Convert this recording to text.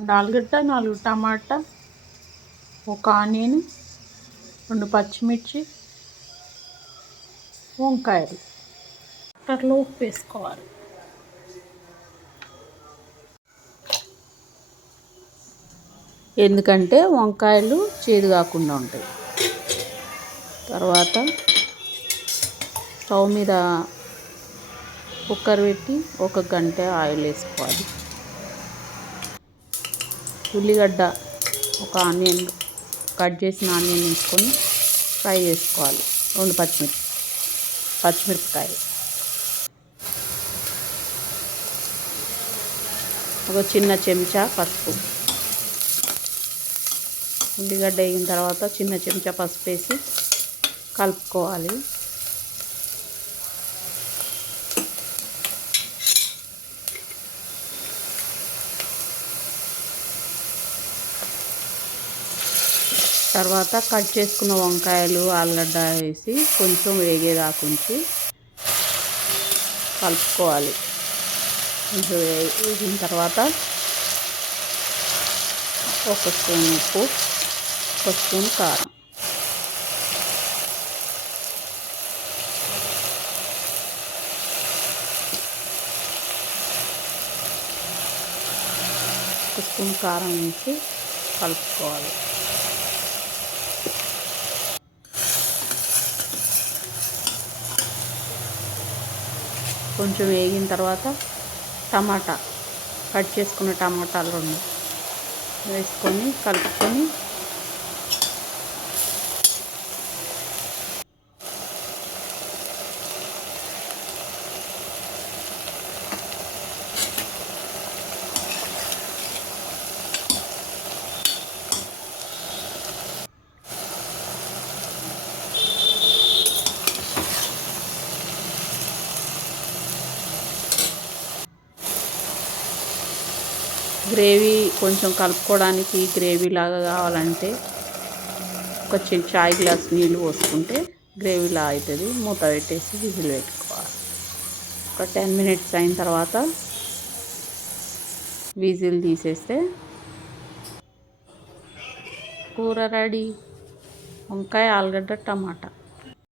2 ఆలుగడ్డ, 4 టమాటా, 1 ఆనియన్, 2 పచ్చిమిర్చి, వంకాయలు. వాటర్లో ఉప్పు వేసుకోవాలి. ఎందుకంటే వంకాయలు చేదు కాకుండా ఉంటాయి. తర్వాత స్టవ్ మీద కుక్కర్ పెట్టి 1 గంట ఆయిల్ వేసుకోవాలి. ఉల్లిగడ్డ, 1 ఆనియన్, కట్ చేసిన ఆనియన్ వేసుకొని ఫ్రై చేసుకోవాలి. 2 పచ్చిమిరపకాయలు, 1 చిన్న చెంచా పసుపు. ఉల్లిగడ్డ వేగిన తర్వాత చిన్న చెంచా పసుపు వేసి కలుపుకోవాలి. తర్వాత కట్ చేసుకున్న వంకాయలు, ఆలుగడ్డ వేసి కొంచెం వేగేదాకా ఉంచి కలుపుకోవాలి. కొంచెం వేగిన తర్వాత 1 స్పూన్ ఉప్పు, 1 స్పూన్ కారం, వేసి కలుపుకోవాలి. కొంచెం వేగిన తర్వాత కట్ చేసుకున్న టమాటాలు 2 వేసుకొని కలుపుకొని గ్రేవీ కొంచెం కలుపుకోవడానికి గ్రేవీ లాగా కావాలంటే 1 చాయ్ గ్లాస్ నీళ్ళు పోసుకుంటే గ్రేవీలా అవుతుంది. మూత పెట్టేసి విజిల్ పెట్టుకోవాలి. 10 మినిట్స్ అయిన తర్వాత విజిల్ తీసేస్తే కూర రెడీ. వంకాయ, ఆలుగడ్డ, టమాటా.